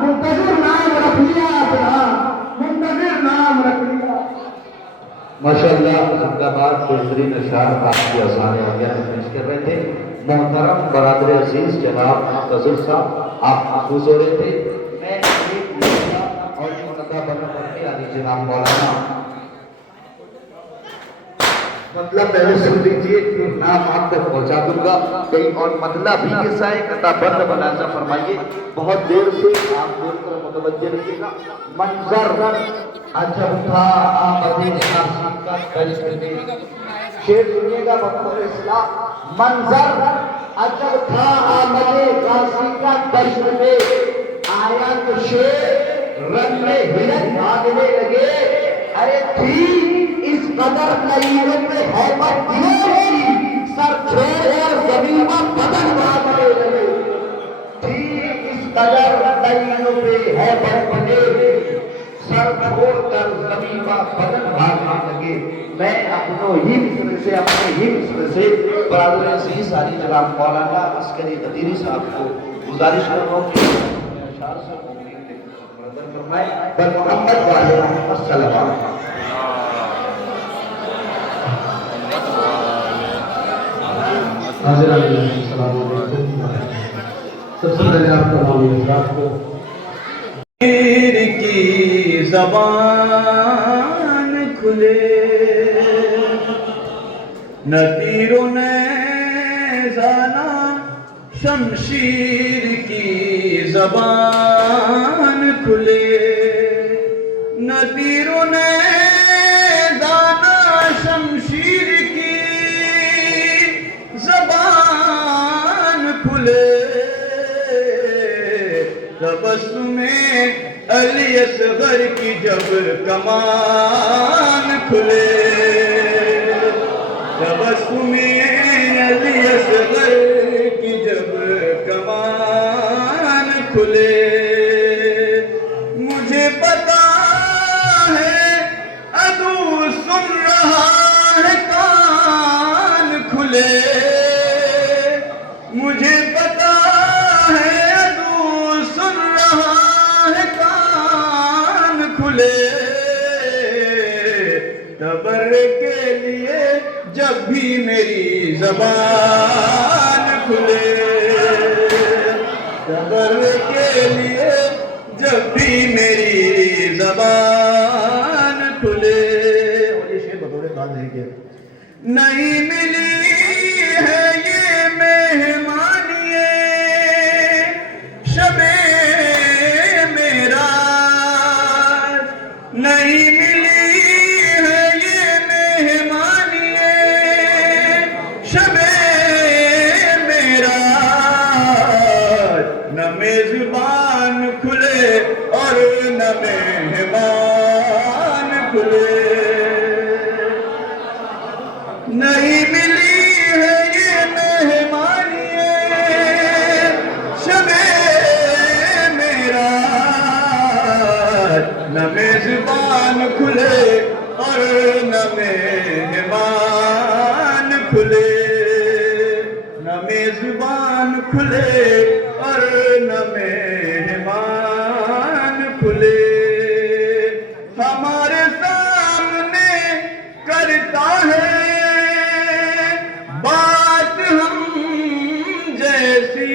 मुंतजिर नाम रख लिया अपना, मुंतजिर नाम रख लिया। माशाअल्लाह जिंदाबाद बेहतरीन अशार आपकी आसान आज्ञा में पेश कर रहे थे। मोहतरम बरादर अजीज जनाब मुंतजिर साहब आप महफूज हो रहे थे। मैं एक लड़का और मुनदा बना करके यानी जनाब मौलाना मतलब पहले सुन लीजिए फिर नाम आप तक पहुंचा दूंगा। कहीं और मतलब भी कैसा है कथा बंद बनाजा फरमाइए। बहुत देर से आप देर पर मुतवज्जह रहिएगा। मंजर अजब था आमदे काशी का दश्त में, शेर सुनिएगा बखौर इस्लाम। मंजर अजब था आमदे काशी का दश्त में, आया तो शेर रन में हिरन भागने लगे। अरे थी इस कदर नईरों पे हैबत दिलों की, सर छोड़ और जमीन पर बदन भागने लगे। थी इस कदर नईरों पे हैबत बने, सर छोड़कर जमीन पर बदन भागने लगे। मैं अपनों ही मिस्र से अपने ही मिस्र से बरादर से सारी जनाब मौलाना अस्करी कदीरी साहब को गुजारिश कर रहा हूँ कि अशार से मुकम्मल फरमाएं। बर मोहम्मद वाले मोहम्मद सल्लल्लाहु अलैहि वसल्लम। सबसे पहले आपका नाम इजरात को तीर की ज़बान खुले, न तीरों ने जाना शमशीर की ज़बान खुले, न तीरों ने जाना शमशीर की ज़बान खुले। तबस्सुमे अली असगर की जब कमान खुले, तबस्सुमे अली असगर की जब कमान खुले। मुझे पता है अदू सुन रहा है कान खुले, मुझे पता है तबर के लिए जब भी मेरी ज़बान खुले, तबर के लिए जब भी मेरी ज़बान खुले। और ये शेर बतौर खास है कि नहीं मिली है ये मेहमानिए शबे मेरा, नहीं मेज़बान खुले और न मेहमान खुले, नहीं मिली है ये मेहमानिए शबे मेरा, न मेज़बान खुले और न मेहमान खुले, न मेज़बान खुले और न मेहमान खुले। हमारे सामने करता है बात हम जैसी,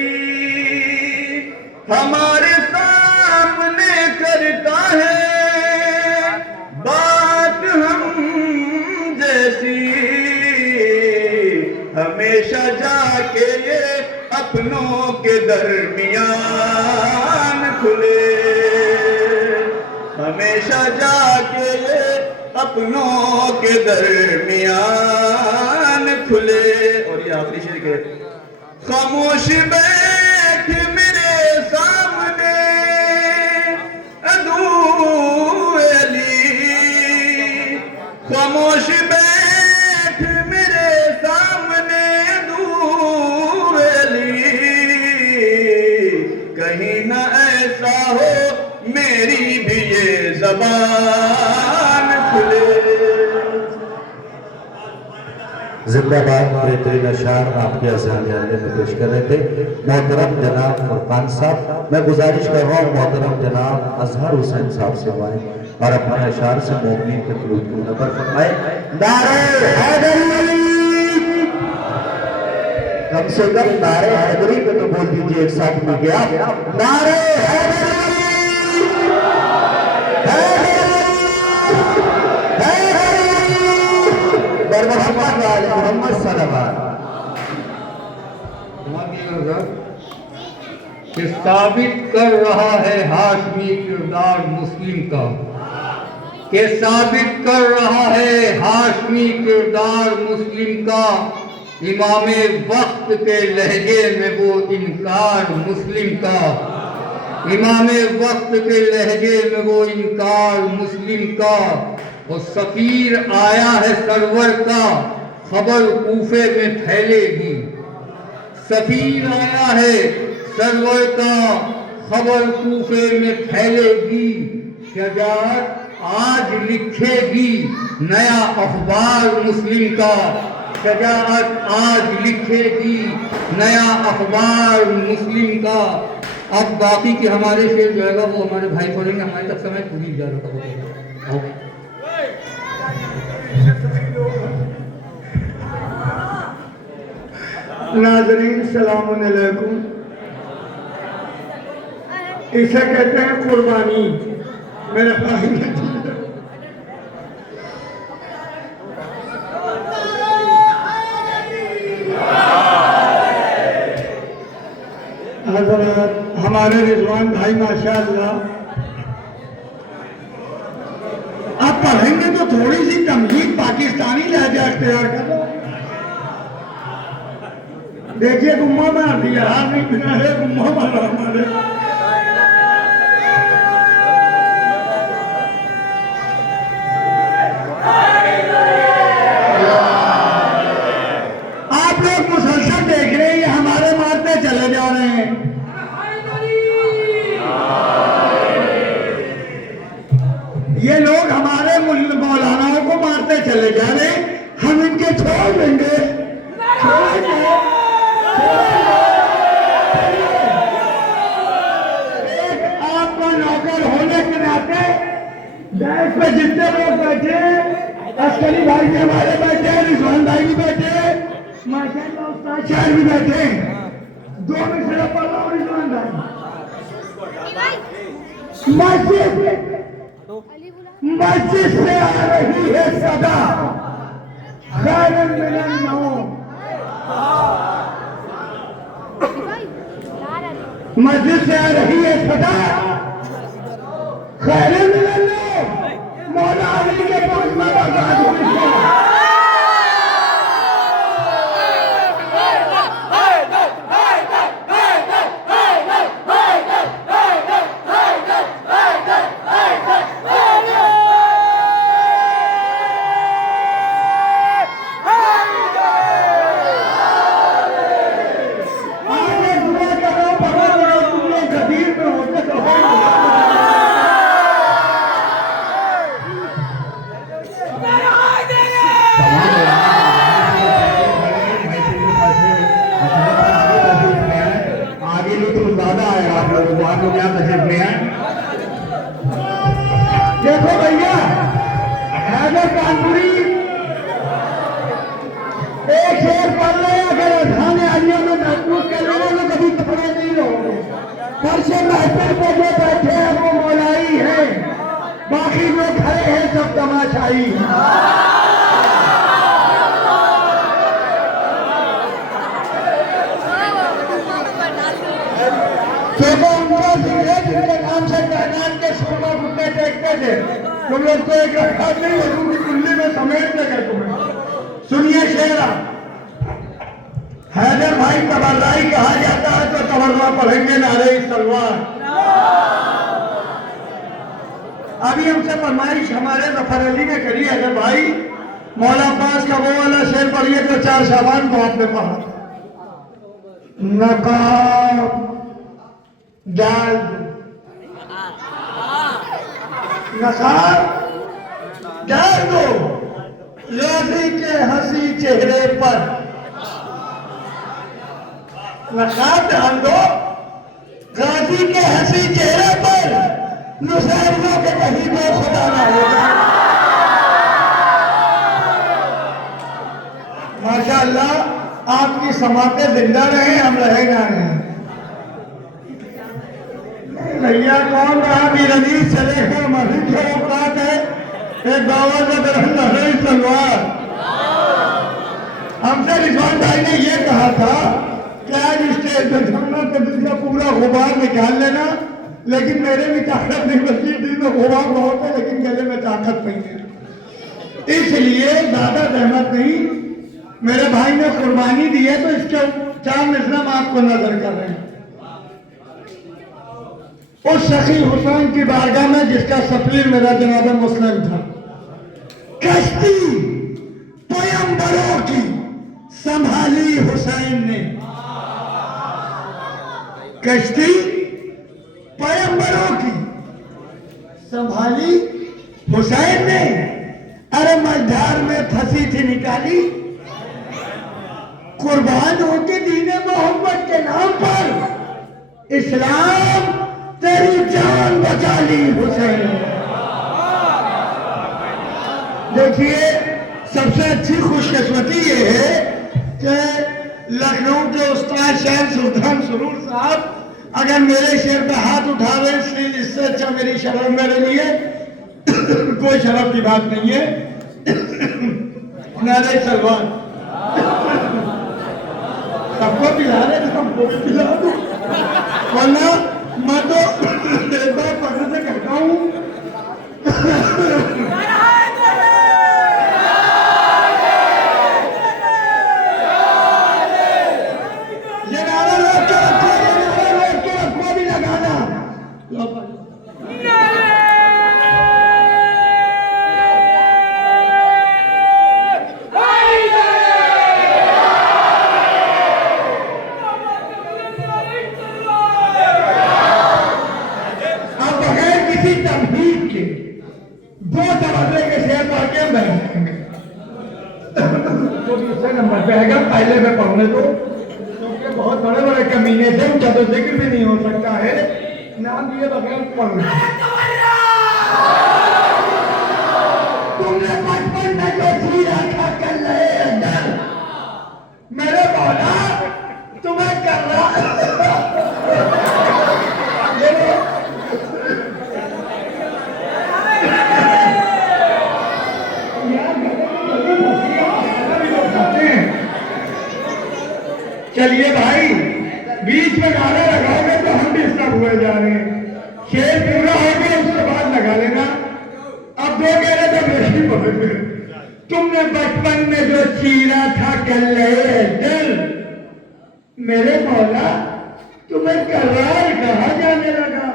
हमारे सामने करता है बात हम जैसी। हमेशा जाके ये अपनों के दरमियान खुले, हमेशा जाके ये अपनों के दरमियान खुले। और ये आखिरी शेर के खामोश बैठ मेरे सामने अदू अली, खामोश बैठ मेरे सामने अदू अली, कहीं न ऐसा हो मेरी भी ये ज़बान खुले। जिंदाबाद बेहतरीन अशार आपके अज़ानिया में पेश कर रहे थे मोहतरम जनाब फुरकान साहब। मैं गुजारिश कर रहा हूँ मोहतरम जनाब अजहर हुसैन साहब से आए और अपने अशार से मोमिन के कुलूब को नबर फरमाए। नारे हैदरी, कम से कम नारे हैदरी पे तो बोल दीजिए एक साथ में गया। नारे हैदरी, मोहम्मद कि साबित कर रहा है हाशमी किरदार मुस्लिम का, कि साबित कर रहा है हाशमी किरदार मुस्लिम का, इमामे वक्त के लहजे में वो इनकार मुस्लिम का, इमामे वक्त के लहजे में वो इनकार मुस्लिम का। और सफीर आया है सरवर का, खबर कूफे में फैलेगी। सफीर आया है सरवर का, खबर कूफे में फैलेगी। शजाअत आज लिखेगी नया अखबार मुस्लिम का, शजाअत आज लिखेगी नया अखबार मुस्लिम का। अब बाकी के हमारे शेर जो है वो हमारे भाई पढ़ेंगे, हमारे तक समय पूरी इजाजत होगी। नाज़रीन सलाम अलैकुम। इसे कहते हैं कुर्बानी। मेरे भाई हज़रत हमारे रिजवान भाई माशाअल्लाह, आप पढ़ेंगे तो थोड़ी सी तमहीद पाकिस्तानी लहजा अख्तियार करो। देखिए गुम्मा मार दिया, हाथ नहीं बिना है गुम्मा मारा हमारे। आप लोग मुसलसल देख रहे हैं, ये हमारे मारते चले जा रहे हैं। ये लोग हमारे मौलानाओं को मारते चले जा रहे हैं, हम इनके छोड़ देंगे, छोड़ देंगे। एक आपका नौकर होने के नाते डेस्क पे जितने लोग बैठे, अस्करी भाई भी हमारे बैठे, रिजवान भाई भी बैठे, माशाअल्लाह उस्ताद शायर भी बैठे। दो में से पढ़ रहा हूँ रिजवान भाई। मस्जिद से आ रही है सदा खैरन मिलन नौम, मस्जिद से आ रही है सदा खैरन मिलन नौम। मौला अली के पास में आजाद हुई है। देखो भैया, हैदर कानपुरी एक शेर पढ़ रहे हैं, अगर थाने आलिया में महसूस कर रहे हैं तो कभी कपड़े नहीं रहोगे। फर्श महफिल पे जो बैठे हैं वो मौलाई है, बाकी जो खड़े हैं सब तमाशाई है। जिनके नाम से कायनात के सोना फुटने देखते थे, तुम लोग को एक रखा नहीं वजू की कुल्ली में समेट देगा तुम्हें। सुनिए शेरा, हैदर भाई तबर्राई कहा जाता है तो तबर्रा पढ़ेंगे नारे सलवार। अभी हमसे फरमाइश हमारे जफर अली ने करी हैदर भाई, मौला पास का वो वाला शेर पढ़िए तो 4 शाबान को आपने पढ़ा। नकाब डाल नकाब डाल दो, गाजी के हंसी चेहरे पर नकाब ध्यान दो, गाजी के हंसी चेहरे पर नुसैरियों के कहीं को खुदा ना होगा। माशाअल्लाह, आपकी समातें जिंदा रहे, हम रहे ना रहे। भैया कौन रहा बीरनी चले हैं, मस्जिद के औकात है, एक बाबा का दरअसल नहीं सलवार। हमसे रिजवान भाई ने ये कहा था कि आज स्टेज पर झगड़ा तो दूसरा पूरा गुबार निकाल लेना, लेकिन मेरे में ताकत नहीं बची, दिल में गुबार बहुत है लेकिन गले में ताकत नहीं है, इसलिए ज्यादा जहमत नहीं। मेरे भाई ने कुर्बानी दी है तो इसके 4 मिसरा आपको नजर कर रहे हैं। उस शकील हुसैन की बारगाह में जिसका सफीर मेरा जनाब मुस्लिम था, कश्ती पैगंबरों की संभाली हुसैन ने, कश्ती पैगंबरों की संभाली हुसैन ने। अरे मझधार में फंसी थी निकाली, कुर्बान होके दीने मोहम्मद के नाम पर इस्लाम तेरी जान बचा ली हुसैन। देखिए, सबसे अच्छी खुशकिस्मती ये है कि लखनऊ के उस्ताद शहर सुल्तान सुरूर साहब अगर मेरे शेर पे हाथ उठा रहे, इसलिए इससे अच्छा मेरी शर्फ मेरे लिए कोई शर्फ की बात नहीं है। नारे सलवान सबको पिला रहे, सबको भी पिला दो, वरना मैं तो एक बार पढ़ने से कहता हूँ ये नारा रोक के रखो, ये नारा रोक के रखो भी लगाना। नंबर पे आएगा, पहले में पढ़ने दो, क्योंकि बहुत बड़े बड़े कमीने थे, उनका तो जिक्र भी नहीं हो सकता है, नाम दिए बगैर पढ़ना। तुमने बचपन में जो सीरा था कर रहे अंदर, मेरे मौला तुम्हें कर रहा चलिए भाई, बीच में गाना लगाओगे तो हम डिस्टर्ब हुए जा रहे हैं। शेर पूरा हो गया उसके बाद लगा लेना। अब 2 कह रहे तो बेशी पकड़ गए। तुमने बचपन में जो चीरा था कर रहे दिल, मेरे मौला तुम्हें करार कहा जाने लगा।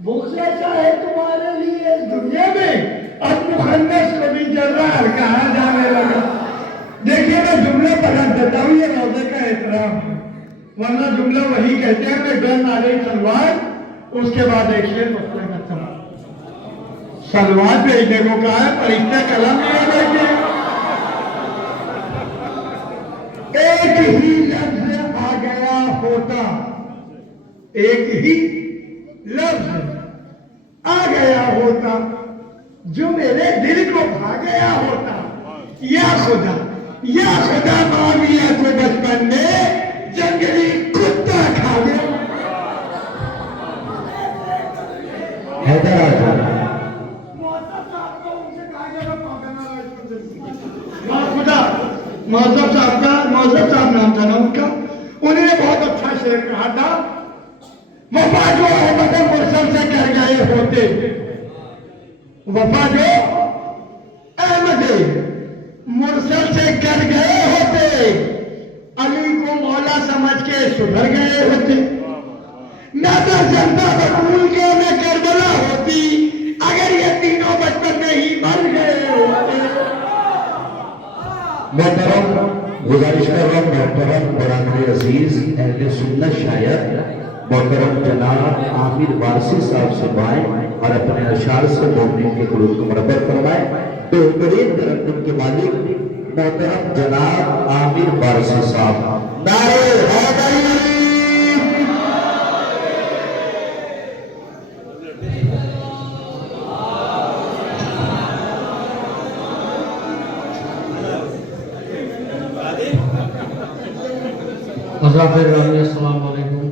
बुग़्ज़ ऐसा है तुम्हारे लिए इस दुनिया में, अब मुखन्नस को भी जर्रार कहा जाने लगा। देखिए, मैं जुमला पलट देता हूँ, ये रोज़े का एहतराम है, वरना जुमला वही कहते हैं मैं गन नारे सलवार, उसके बाद एक शेर बचने का सवाल। सलवार भेजने को कहा है पर इतने कलम नहीं बैठे। एक ही लफ्ज आ गया होता, एक ही लफ्ज आ गया होता जो मेरे दिल को भा गया होता। या खुदा मामिया को बचपन में जंगली कुत्ता खा गया। मौजूद साहब नाम था ना उनका, उन्होंने बहुत अच्छा शेर कहा था, वफा जो अहमद मुरसल से कर गए होते, वफा जो अहमद मुरसल से कर गए होते, अली को मौला समझ के सुधर गए होते। न तो जनता बकूल के न करबला होती, अगर ये तीनों बचपन में ही मर गए होते। मोहतरम गुजारिश कर रहा हूँ, मोहतरम बरादरी अजीज अहले सुन्नत शायर मोहतरम जनाब आमिर वारसी साहब से बाएं और अपने अशार से बोलने के गुरु को मुरब्बत फरमाए। बेहतरीन तरक्की के मालिक मोहतरम जनाब आमिर वारसी साहब। नारे हैदरी। अस्सलाम वालेकुम।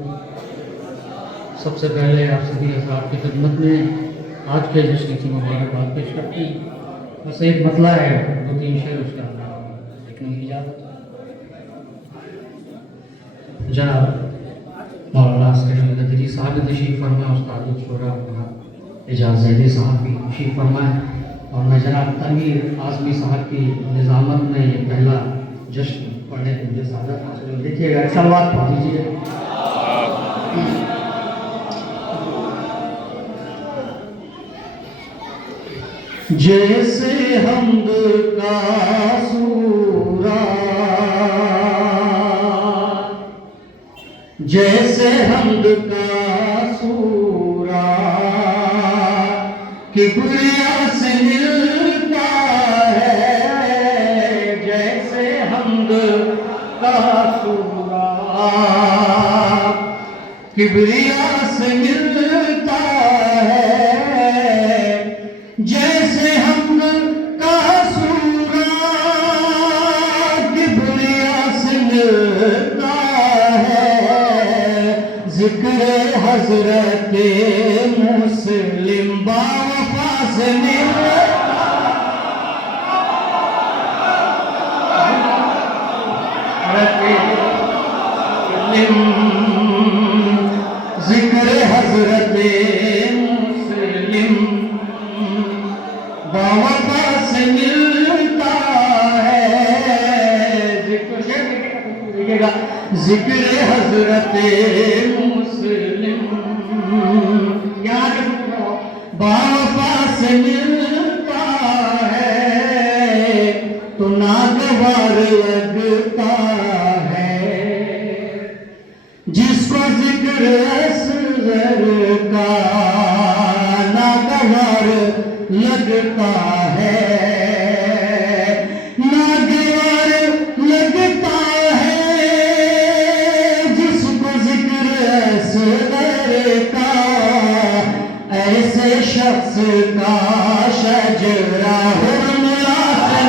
सबसे पहले आप सभी हज़रात की खिदमत में आज के जश्न की मुबारकबाद पेश करती हूँ। बस एक मतला है, 2-3 शेर उसका लिखने की इजाज़त। जनाब मौलाना सलीम गदरी साहब तशरीफ़ फरमाए, उस्ताद शोरा एजाज़ ज़ैदी साहब भी तशरीफ़ फरमाए और मैं जनाब तनवीर आज़मी साहब की निज़ामत में ये पहला जश्न पढ़ने की मुझे सादत हासिल हुई। देखिएगा, सलवात पढ़ दीजिए। जैसे हमद का सूरा, जैसे हमद का सूरा किबरिया से मिलता है, जैसे हमद का सूरा किबरिया से मिलता है, जैसे हम का सूरा किबरिया से मिलता है, जिक्र हजरत मुस्लिम बावफा से मिलता जिक्र हजरत मुस्लिम बावफा से मिलता है, जिक्र हजरत मुस्लिम बावफा से मिलता है, तो नागवार लगता है, जिसको जिक्र असगर का नागवार लगता है, नागवार लगता है, जिसको जिक्र असगर का, ऐसे शख्स का शजरा हुर्मिया से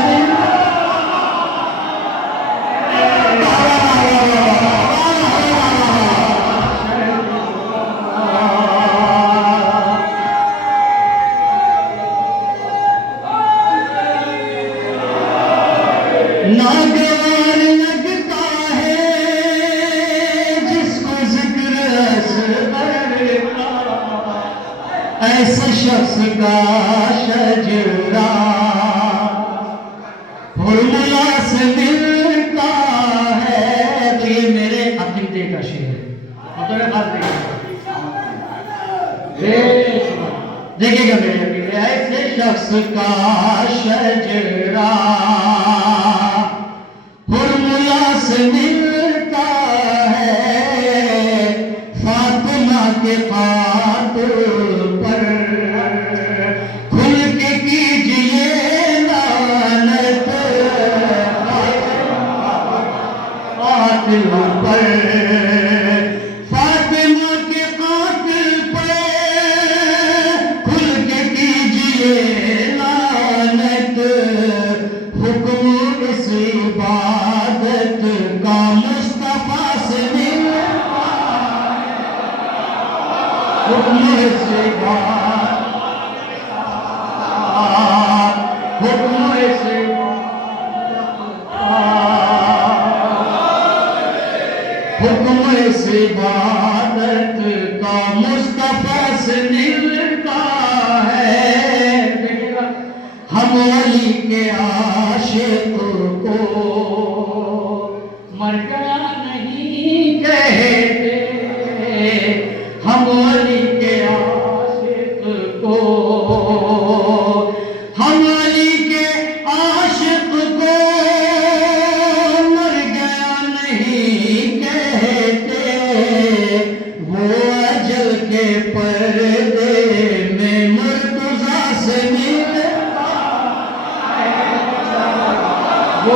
नागवार लगता है, जिसको जिक्र असगर का, ऐसे शख्स का शजरा हुर्मिया से मिलता है। तो ये मेरे अकीदे का शेर है, देखिएगा मेरे अकीदे। ऐसे शख्स का शजरा हुर्मिया से मिलता है, फातिमा के कातिल पर खुल के कीजिए लानत, कातिल पर, फातिमा के कातिल पर खुल के कीजिए लानत, हुक्म इस इबादत का मुस्तफा से मिलता है, हुक्म इस इबादत का, हुक्म इस हुक्म इस इबादत का मुस्तफा से मिलता है। हम वली के आशिक को मर गया नहीं कहते, हम वली के आशिक को, हम वली के आशिक को मर गया नहीं कहते, वो पर्दे में मुर्तजा से मिलता वो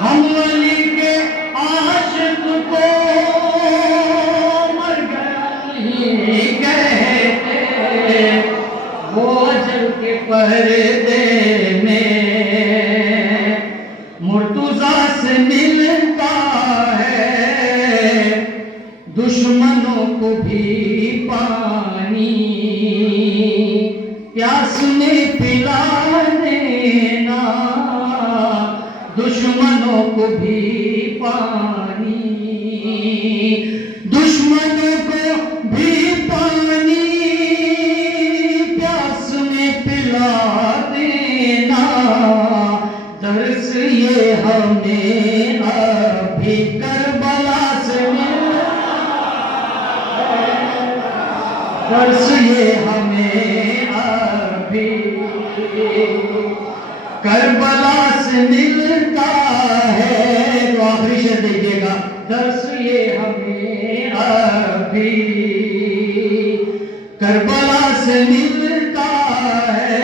हम अली के आशिक को मर गया नहीं कहते वो अजल के पर्दे में मुर्तजा से मिलता है दुश्मनों को भी पानी प्यास में पिला देना दुश्मनों को भी पानी दुश्मनों को भी पानी प्यास में पिला देना दर्स ये हमें अभी करबला से मिला दर्स ये हमें अभी करबला से मिलता है तो आखिरी शेर देखिएगा दर्स ये हमें अभी करबला से मिलता है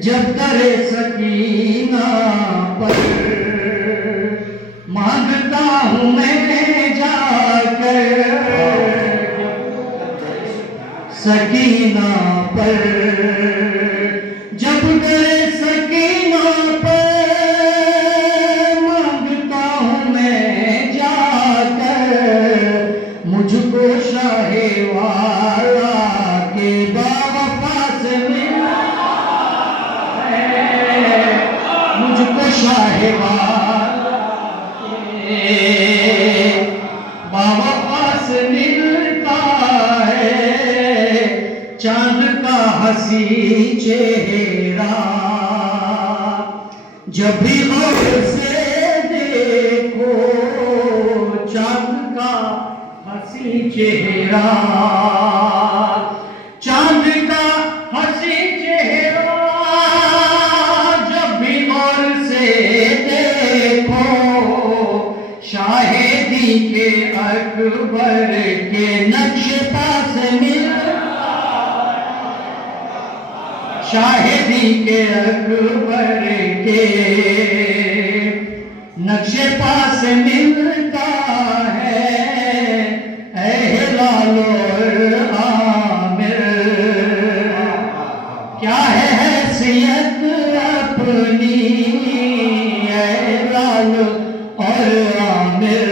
जब दरे सकीना पर मांगता हूँ मैं जाकर सकीना पर जब दरे सकीना पर मांगता हूँ मैं जाकर मुझको शाहे वाला के बावफा से मिला मुझको शाहे वाला के बावफा से मिलता है चांद का हंसी चेहरा जब भी गौर से देखो चांद का हंसी चेहरा चांद का हंसी चेहरा जब भी गौर से देखो शाहिदी के अकबर के नक्शे पास मिला शाहिदी के अकबर के नक्शे पास मिलता है लालो आमिर क्या है हैसियत अपनी लालो और आमिर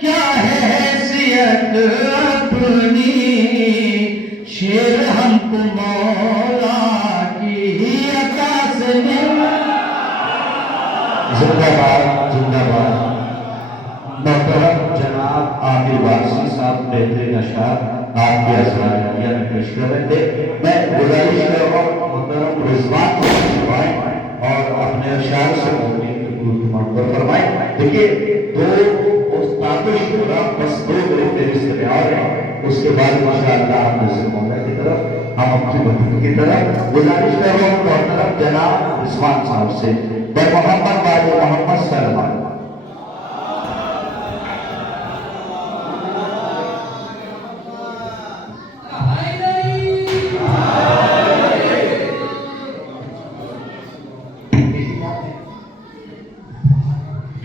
क्या है हैसियत अपनी शेर हमको मौला की ही अता से मिला जिंदाबाद जिंदाबाद मोहतरम जनाब आमिर वारसी साहब बेहतरीन अशार आपके अज़हारिया में पेश कर रहे थे मैं गुजारिश कर रहा हूँ मोहतरम रिजवान फरमाएं और अपने अशार से मोहब्बत फरमाएं देखिए दो उस्तादों शुरा बस दो मेरे रिश्तेदार हैं उसके बाद माशाअल्लाह हम मौला की तरफ हम अपनी बहन की तरफ गुजारिश कर रहा हूँ मोहतरम जनाब रिजवान साहब से मोहम्मद वाले मोहम्मद सलमान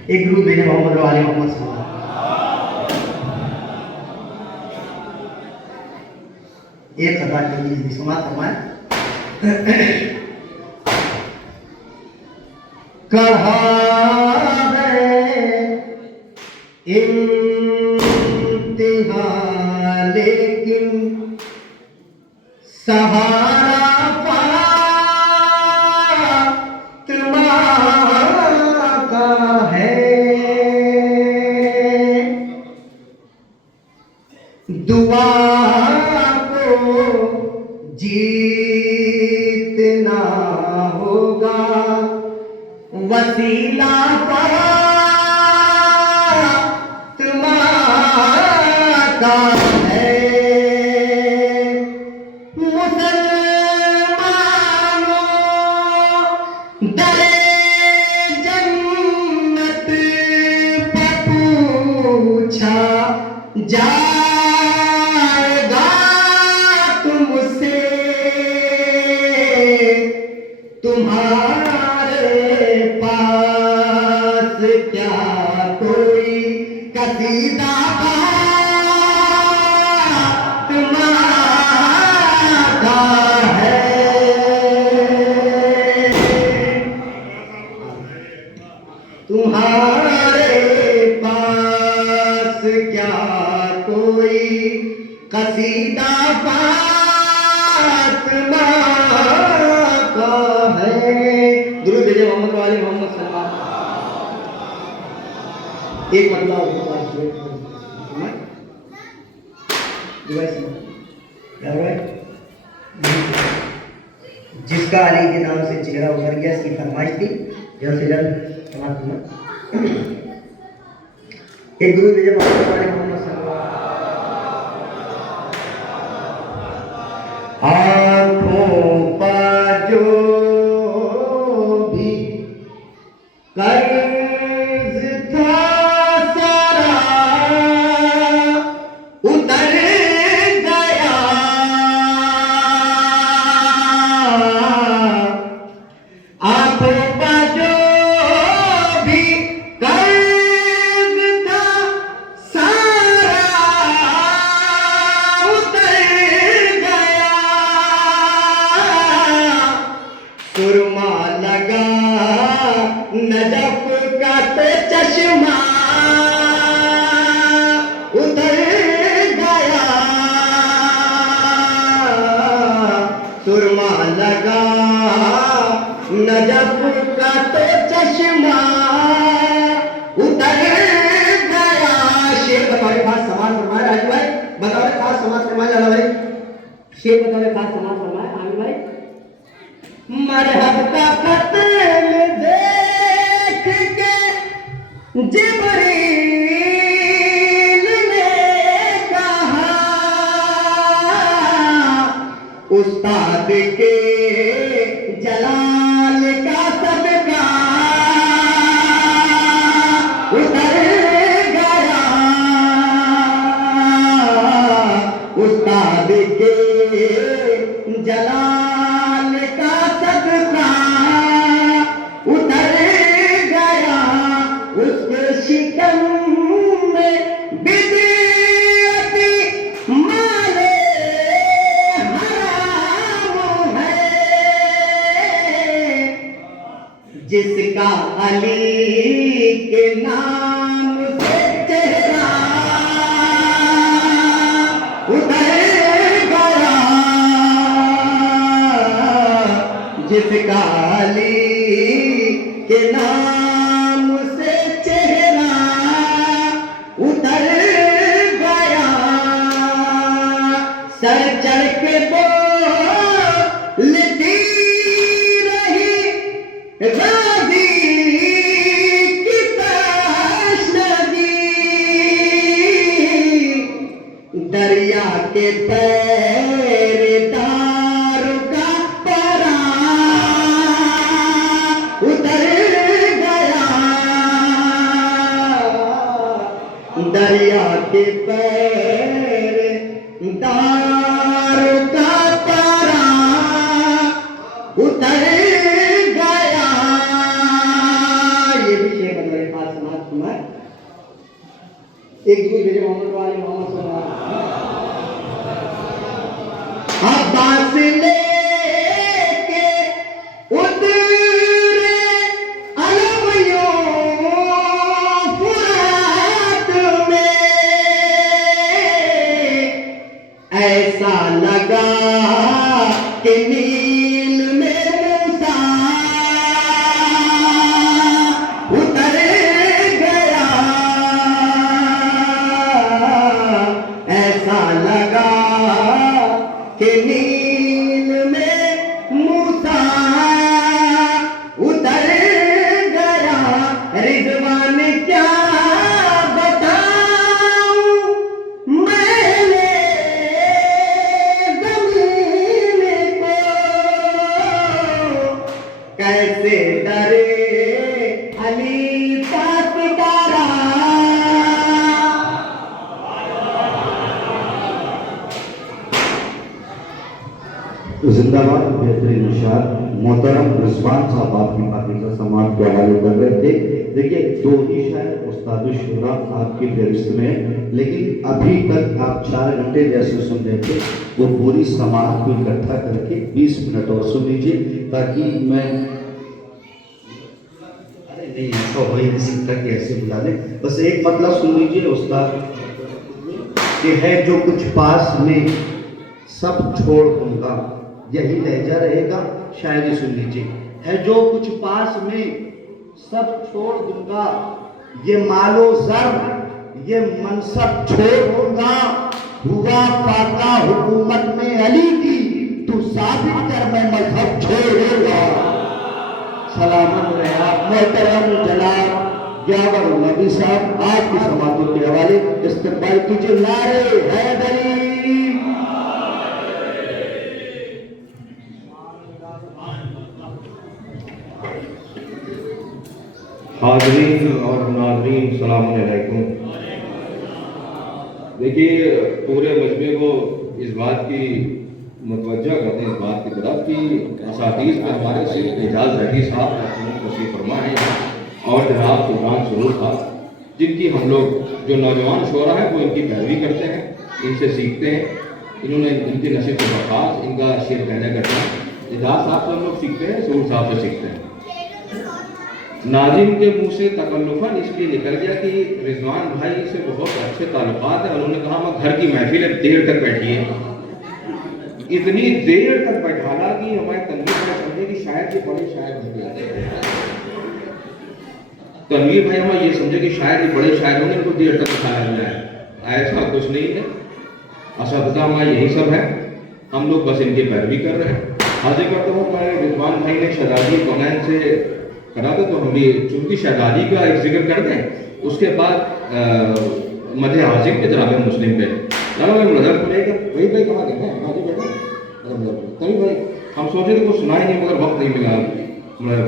एक ग्रुप मेरे मोहम्मद वाले मोहम्मद सलमान एक खता के लिए समाज फरमाए कहा है इंतहा लेकिन सहारा फातिमा का है दुआ को जीतना होगा वसीला तुम्हारा है मुसलमानों जाएगा तुमसे तुम्हारे पास क्या कोई कसीदा तुम्हारा है। तुम्हारे पास क्या कोई कसीदा फातिमा का है। दुरूद भेजे मोहम्मद वाले मोहम्मद सल्लल्लाहु एक मतलब जिसका अली के नाम से चेहरा उभर गया, इसकी फरमाइश थी जल्द से जल्द समाप्त हुआ। एक गुरु भेजे मोहम्मद वाले मोहम्मद सल्लल्लाहु आँखों पर जो भी कर्ज था सारा उतर गया। आँखों पर जो भी कर्ज था सारा उतर गया। सुरमा लगा नजफ का तो चश्मा उतर गया। सुरमा लगा नजफ का तो चश्मा उतर गया। शेर बतौर खास समाज फरमाए राजू भाई, बतौर खास समाज फरमाए लाला भाई, शेर बतौर खास समाज फरमाए आमिर भाई। मरहब का खत्म देख के जिब्रील ने कहा उस्ताद के जलाल का सदका उतर गया। उस्ताद के जलाल का सदका उतर गया। उसके शिकम में बिदअती माले हराम है। जिसका अली के नाम से चेहरा उतर गया। जिसका अली के नाम से चेहरा उतर गया। सर चढ़ के बोलती रही राजी की तशनगी। दरिया के पहरेदार का परा उतर गया। दरिया के पहरेदार का परा उतर गया। ये भी शेर मेरे पास समाप्त हुआ। एक दूसरे भेजे मोहम्मद वाले मोहम्मद सल्लल्लाहु अलैहि वसल्लम। अब्बास लेके उतरे अलवियों फुरात में। ऐसा लगा कि नील में मूसा उतर गया। ऐसा लगा कि नील में मूसा उतर गया। रिजवान क्या बताऊं मैंने जमीन को, कैसे डरे अली का सितारा जिंदाबाद बेहतरीन शार मोहतरम रिजवान साहब आपकी पाकिस्तान समाज के हवाले कर रहे थे। देखिए 2 ही शायर उस्ताद शुरा आपकी फहरिस्त में है, लेकिन अभी तक आप 4 घंटे जैसे सुन रहे थे, वो पूरी समाज को इकट्ठा करके 20 मिनट और सुन लीजिए, ताकि मैं अरे नहीं ऐसा हो ही नहीं सकता कि ऐसे बुला ले। बस एक मतलब सुन लीजिए उस्ताद कि है जो कुछ पास में सब छोड़ दूंगा, यही लहजा रहेगा। शायरी सुन लीजिए। है जो कुछ पास में सब छोड़ दूंगा, ये मालो जर ये मनसब छोड़ दूंगा। हुआ फाका हुकूमत में अली की, तू साबित कर मैं मजहब छोड़ दूंगा। सलामत रहे आप मोहतरम जनाब जावर नबी साहब, आपकी समातों के हवाले इस्तकबाल कीजिए। नारे हैदरी। हाज़रीन और नाज़रीन सलाम अलैकुम। देखिए पूरे मजमे को इस बात की मुतवज्जा करते हैं, इस बात की तरफ कि असातीज़ में हमारे शेख एजाज रफी साहब तशरीफ़ फरमा है और जनाब सुल्तान सरूर साहब, जिनकी हम लोग जो नौजवान शोरा है वो इनकी पैरवी करते हैं, इनसे सीखते हैं। इन्होंने इनकी नसीब से बर्खास्त इनका शेर कहने करते हैं। एजाज साहब से हम लोग सीखते हैं, सरूर साहब से सीखते हैं। नाजिम के मुंह से तकल्लुफन इसलिए निकल गया कि रिजवान भाई से बहुत अच्छे ताल्लुकात हैं। उन्होंने कहा मैं घर की महफिल है, देर तक बैठिए। इतनी देर तक बैठाना कि हमारे तनवीर भाई समझे कि शायद ये बड़े शायर नहीं। तनवीर भाई हमें ये समझे कि शायद ये बड़े शायर होंगे, इनको देर तक बैठाया गया है। ऐसा कुछ नहीं है। असदका हमारा यही सब है, हम लोग बस इनकी पैरवी कर रहे हैं। हाजिर करता हूँ मैं रिजवान भाई ने शहजादी कौनैन से करा था, तो हम भी चूंकि शहजादी का एक जिक्र कर दें, उसके बाद मध्य हाजिर के जनाब मुस्लिम पे नजर पड़ेगा। वही भाई कहाँ गए हैं हाजिर बेटा तभी भाई हम सोचे थे कुछ सुना ही नहीं, मगर वक्त नहीं मिला नजर।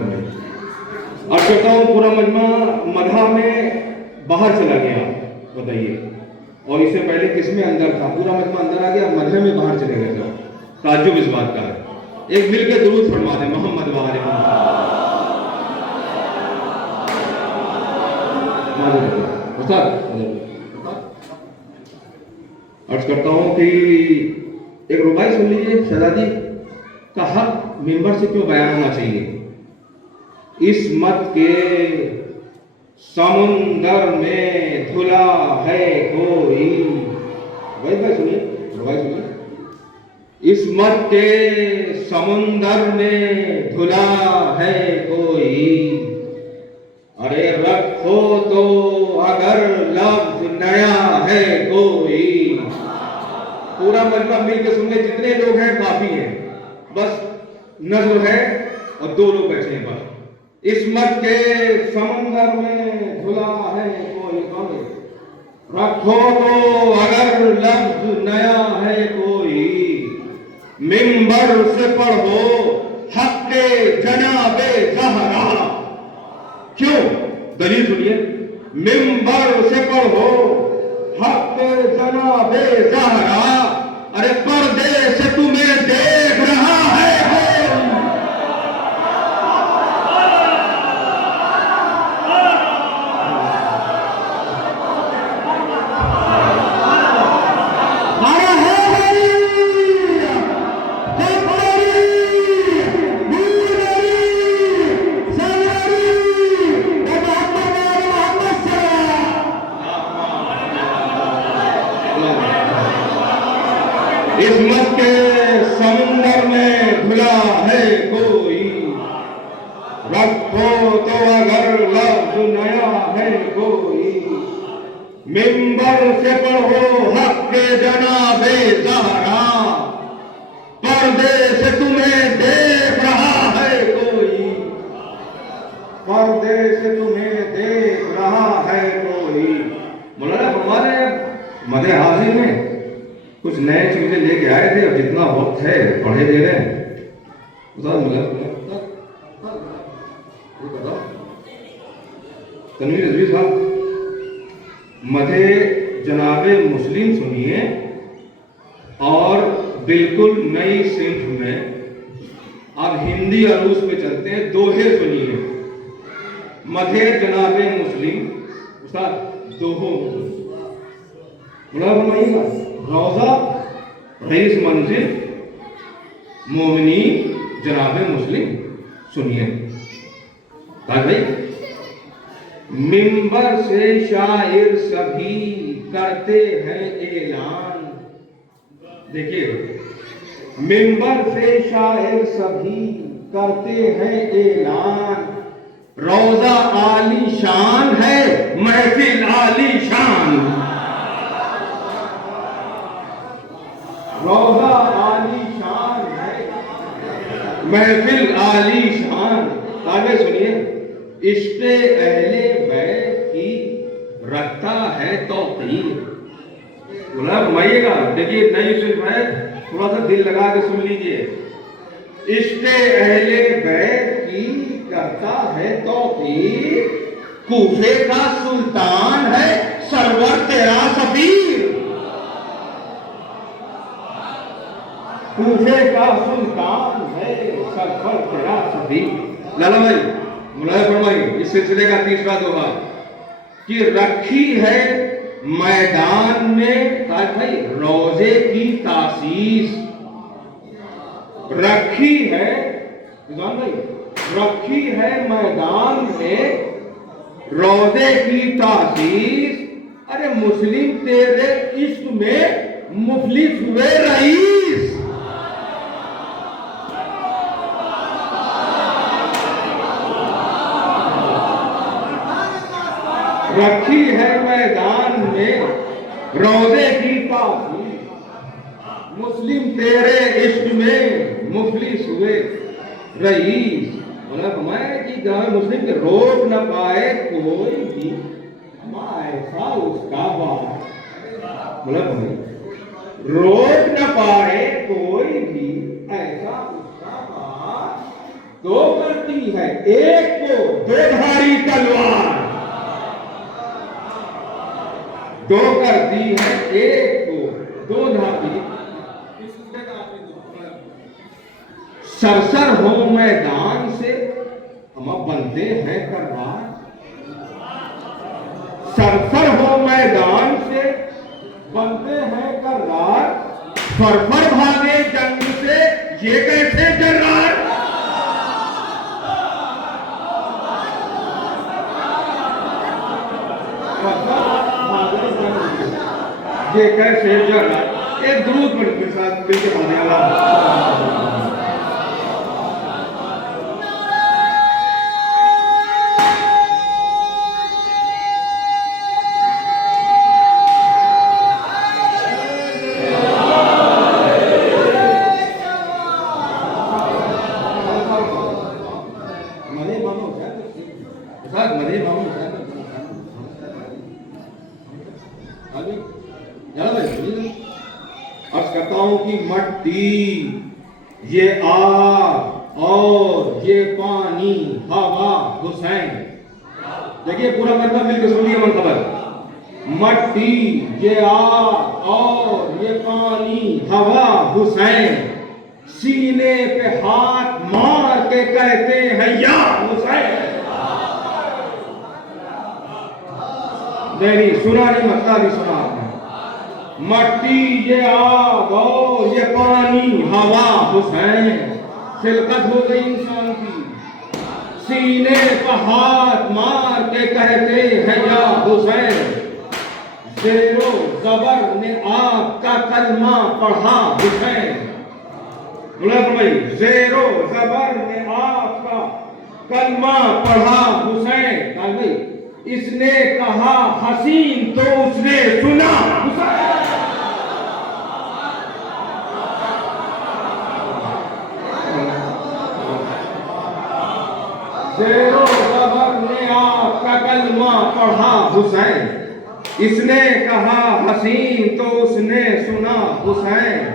अब कहता हूँ पूरा मजमा मदहा में बाहर चला गया, बताइए। और इससे पहले किसमें अंदर था? पूरा मजमा अंदर आ गया, मदहे में बाहर चले गए थे। ताज्जुब इस बात का है। एक मिल के दुरूद फरमा दे मोहम्मद वाले अर्ज करता हूं कि एक रुबाई सुन लीजिए। शहजादी का हक मिंबर से क्यों बयान होना चाहिए। इस मत के समुंदर में धुला है कोई, वही भाई सुनिए, रुबाई सुनिए। इस मत के समुंदर में धुला है कोई, अरे रखो तो अगर लफ्ज नया है कोई। पूरा मजमा मिल के सुन ले, जितने लोग हैं काफी हैं, बस नजर है और 2 लोग बैठे हैं बस। इस मत के समुंदर में धुला है कोई, रखो तो अगर लफ्ज नया है कोई। मिंबर से पढ़ो हक के जनाबे ज़हरा। क्यों? दलील सुनिए। मिंबर से पढ़ो हक के जनाबे ज़हरा, अरे पर्दे से तुम्हें देख रहा है। इस मत के समुंदर में धुला है कोई, रखो तो अगर लफ्ज नया है कोई। मिंबर से पढ़ो हक के जनाबे ज़हरा, पर्दे से तुम्हें देख रहा है कोई, पर्दे से तुम्हें देख रहा है कोई। मौलाना हमारे मदे हाजिर में कुछ नए चीजें लेके आए थे, और जितना वक्त है पढ़े दे रहे हैं। तनवीर रिजवी साहब मधे जनाबे मुस्लिम सुनिए, और बिल्कुल नई सिंफ में अब हिंदी और रूस पे चलते हैं। दोहे सुनिए। मधे जनाबे मुस्लिम उस्ताद दोहो फरमाइएगा। रोजा रईस मंजिल मोमिनी जनाबे मुस्लिम। सुनिए भाई, मिंबर से शायर सभी करते हैं ऐलान। देखिए, मिंबर से शायर सभी करते हैं ऐलान, रोजा आली शान है महफिल आली शान। रोजा आली शान है महफिल आली शान। आगे सुनिए। इश्क़े अहले बैत की रखता है तौक़ीर। बोला घुमाइएगा। देखिए नई सिर्फ है, थोड़ा सा दिल लगा के सुन लीजिए। इश्क़े अहले बैत की करता है तौक़ीर, कूफे का सुल्तान है सरवर तेरा सफीर। कूफे का सुल्तान है सरवर तेरा सफीर। लाला भाई मुलाय फरमाइए, इस सिलसिले का तीसरा दोहा कि रखी है मैदान में भाई रोजे की तासीस। रखी है भाई, रखी है मैदान में रोजे की तासीस। अरे मुस्लिम तेरे इश्क में मुफलिस हुए रईस। रखी है मैदान में रोजे की तासीस, मुस्लिम तेरे इश्क में मुफलिस हुए रईस। बोला हमारे कि गाँव मुस्लिम के रोक न पाए कोई भी, ऐसा उसका बात। बोला रोक न पाए कोई भी, ऐसा उसका बात। दो करती है एक को दो धारी तलवार, दो करती है एक को दो धारी। सरसर हो मैदान से हम बनते हैं कर्रार। सरसर हो मैदान से बनते हैं कर्रार, फरफर भागे जंग से ये कैसे जर्रार। ये कैसे जर्रार। एक दुरूद मेरे साथ मिलकर पढ़ने वाला। अर्ज करता हूं कि मट्टी ये आग और ये पानी हवा हुसैन। देखिए पूरा मरतबा मिलकर सुनिए मनकबर। मट्टी ये आग और ये पानी हवा हुसैन, सीने पे हाथ मार के कहते हैं या हुसैन। नहीं सुना नहीं, मतलब भी सुना आपने। मट्टी ये आग और ये पानी हवा हुसैन, खिलकत हो गई इंसान की, सीने पर हाथ मार के कहते हैं या हुसैन। जेरो जबर ने आपका कलमा पढ़ा हुसैन। बोला भाई, जेरो जबर ने आपका कलमा पढ़ा हुसैन। भाई इसने कहा हसीन तो उसने सुना हुसैन। जेरो जबर ने आपका कलमा पढ़ा हुसैन, इसने कहा हसीन तो उसने सुना हुसैन।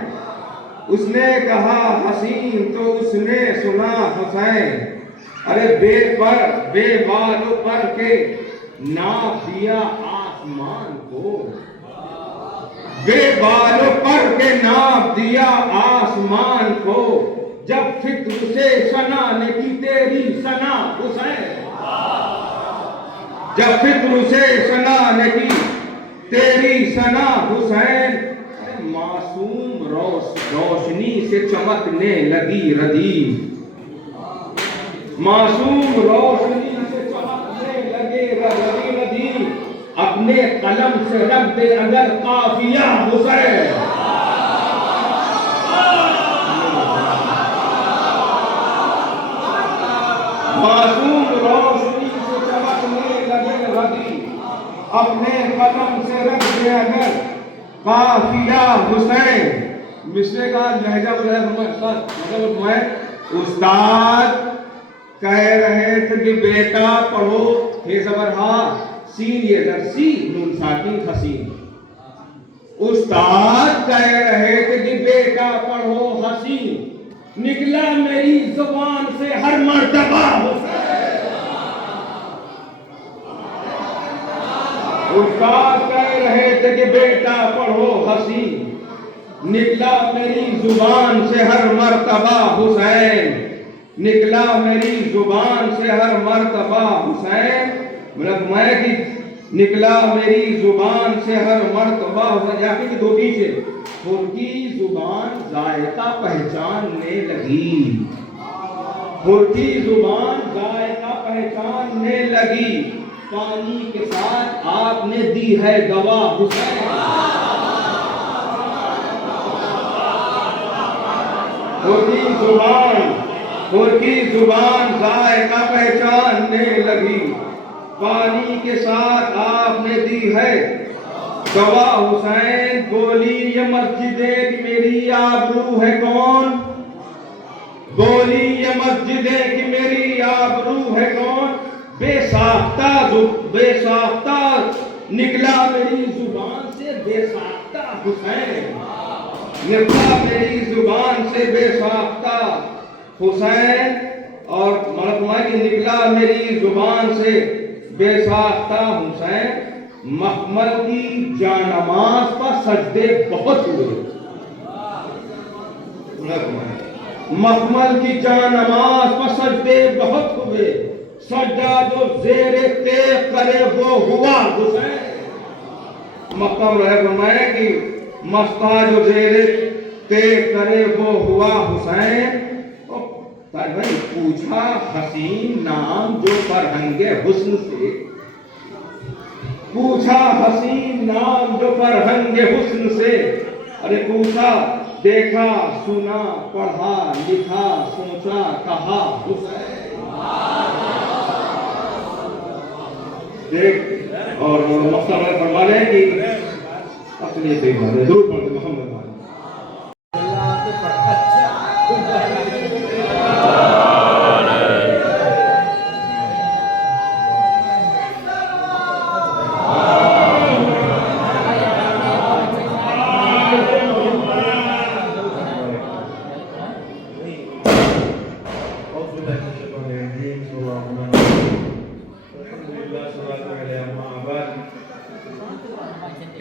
उसने कहा हसीन तो उसने सुना हुसैन। अरे बेबालों पर के नाप दिया आसमान को, बेबालों पर के नाप दिया आसमान को, जब फिक्र से सना ने की तेरी सना हुसैन, जब फिक्र से सना ने की तेरी सना हुसैन, मासूम रोशनी से चमकने लगी रदी, मासूम रोशनी से चमकने लगे रदी, अपने कलम से रख दे अगर काफिया हुसैन, मासूम रोशनी से चमकने लगे रदी, अपने कलम से रख दे अगर काफिया हुसैन। मिसरे का लहजा मतलब मैं उस्ताद कह रहे थे कि बेटा पढ़ो, हे जबर हा सीन ये दरसी नून साकिन हसीन। उस्ताद कह रहे थे कि बेटा पढ़ो हसीन, निकला मेरी जुबान से हर मर्तबा हुसैन। उस्ताद कह रहे थे कि बेटा पढ़ो हसीन, निकला मेरी जुबान से हर मर्तबा हुसैन, निकला मेरी जुबान से हर मर्तबा हुसैन। मतलब मैं कि निकला मेरी जुबान से हर मर्तबा हुसैन, जाके कि दो पीछे उनकी जुबान जायका पहचानने लगी, उनकी जुबान जायका पहचानने लगी, पानी के साथ आपने दी है दवा हुसैन। उनकी जुबान जायका पहचानने लगी, पानी के साथ आपने दी है दवा हुसैन। बोली ये मस्जिदे की मेरी आबरू है कौन, बोली ये मस्जिदे की मेरी आबरू है कौन, बेसाख्ता निकला मेरी जुबान से बेसाख्ता हुसैन, निकला मेरी जुबान से बेसाख्ता हुसैन। और मरतमा की निकला मेरी जुबान से बेसाख्ता हुसैन। मखमल की जानमाज पर सजदे बहुत हुए, मखमल की जानमाज पर सजदे बहुत हुए, सजदा जो ज़ेरे तेग करे वो हुआ हुसैन। मक्तम रहे फरमाया कि मस्ता जो ज़ेरे तेग करे वो हुआ हुसैन। भाई पूछा हसीन नाम जो फरहंगे हुस्न से, पूछा हसीन नाम जो फरहंगे हुस्न से, अरे पूछा देखा सुना पढ़ा लिखा सोचा कहा हुसैन। देख और मक्तम फरमा रहे कि अपने दूर पढ़ते मोहम्मद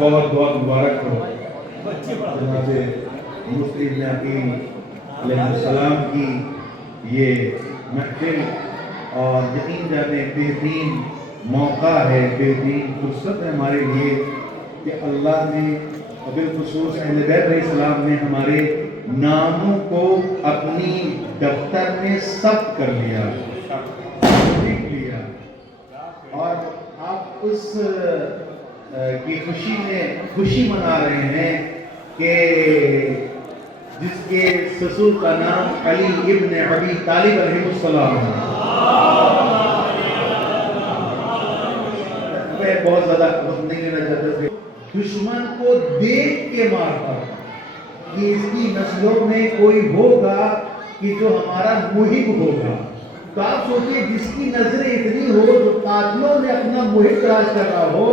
बहुत बहुत मुबारक हो जनाब मुफ्ती नकीम अलैहिस्सलाम की ये महफिल, और यकीन जाने बेहतरीन मौका है, बेहतरीन फुर्सत है हमारे लिए कि अल्लाह ने बिलखुसूस अहले बैत अलैहिस्सलाम ने हमारे नामों को अपनी दफ्तर में सब्त कर लिया, लिख लिया, और आप उस की खुशी में खुशी मना रहे हैं कि जिसके ससुर का नाम अली इब्न अबी तालिब अलैहिस्सलाम है। मैं बहुत ज्यादा नहीं लेना चाहता, दुश्मन को देख के मारता कि इसकी नस्लों में कोई होगा कि जो हमारा मुहिब होगा। तो आप सोचिए जिसकी नजरें इतनी हो, जो कातिलों ने अपना मुहिब तलाश कर रहा हो,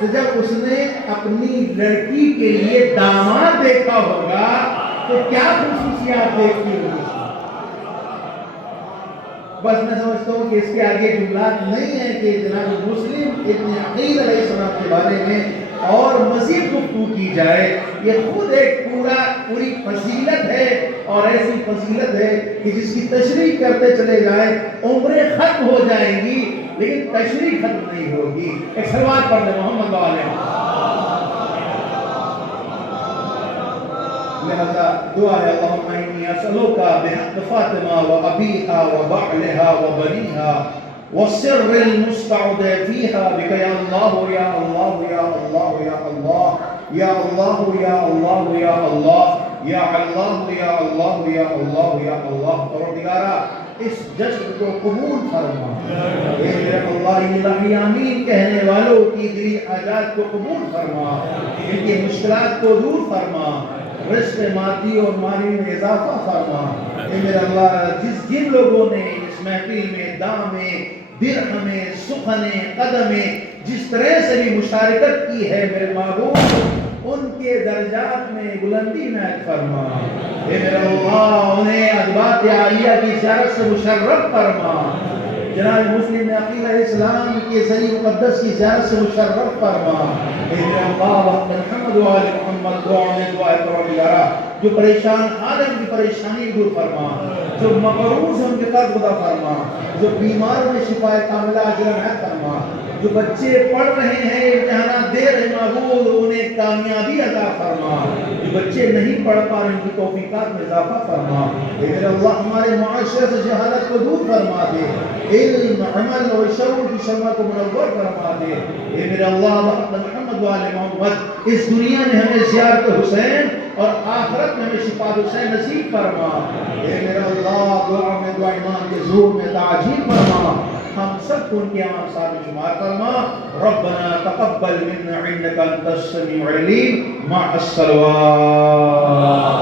तो जब उसने अपनी लड़की के लिए दामाद देखा होगा तो क्या खुसूसियात देखती होगी। बस मैं समझता हूँ कि इसके आगे जुमला नहीं है कि जनाब मुस्लिम इब्न अकील अलैहिस्सलाम के बारे में और मजीद गुफ्तगू की जाए। ये खुद एक पूरी फजीलत है और ऐसी फजीलत है कि जिसकी तशरीह करते चले जाए उम्रें खत्म हो जाएंगी लेकिन तशरीह खत्म नहीं होगी। एक सलवात पढ़ दे मोहम्मद वाले। लिहाजा दुआ है अल्लाहुम्मा इन्नी असअलुका बिहक़्क़ि फ़ातिमा व अबीहा व बअलिहा व बनीहा व सिर्रिल मुस्तअदे फ़ीहा बिका या अल्लाह या अल्लाह या अल्लाह या अल्लाह या अल्लाह या अल्लाह या अल्लाह या अल्लाह या अल्लाह या अल्लाह या अल्लाह। परवरदिगारा इस जश्न को कबूल फरमा। ए मेरे अल्लाह इलाही आमीन कहने वालों की दिली हाजात को कबूल फरमा, इनकी मुश्किलात को दूर फरमा, रिज़्क़ मादी और माली में इजाफा फरमा। ए मेरे अल्लाह जिन लोगों ने इस महफिल में दाम में दिरहम में सुखने कदम में जिस तरह से भी मुशारकत की है मेरे महबूब उनके दर्जात में बुलंदी नायत फरमा। ए मेरे अल्लाह उन्हें अदबात आलिया की ज़ियारत से मुशर्रफ फरमा। जनाब मुस्लिम अकील अलैहिस्सलाम के सही मुक़द्दस की ज़ियारत से मुशर्रफ फरमा। ए मेरे अल्लाह मुहम्मद व आले मुहम्मद दुआ में दुआ परवरदिगारा जो परेशान आदम की परेशानी दूर फरमा, जो मकरूज़ हैं उनके कर्ज़ अदा फरमा, जो बीमार में शिफाए कामिला अजर अता फरमा, जो बच्चे पढ़ रहे हैं इम्तिहानात दे रहे महबूब उन्हें कामयाबी अता फरमा, जो बच्चे नहीं पढ़ पा रहे उनकी तौफीकात में इजाफा फरमा। मेरे अल्लाह हमारे मुआशरे से जहालत को दूर फरमा दे, इल्म अमल और शऊर की शमा को मुनव्वर फरमा दे। ए मेरे अल्लाह मुहम्मद व आले मोहम्मद इस दुनिया में हमें ज़ियारत हुसैन और आखिरत में हमें शिफात हुसैन नसीब फरमा। ए मेरे अल्लाह दुआ में दुआ ईमान के ज़ोर में ताजील फरमा, हम सबको उनके आसार में शुमार फरमा। रब्बना तक़ब्बल मिन्ना इन्नका अंतस समीउल अलीम मअस सलवात।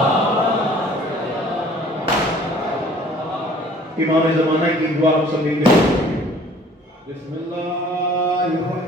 इमाम ज़माना की दुआ हम सब लेंगे। बिस्मिल्लाहिर्रहमानिर्रहीम।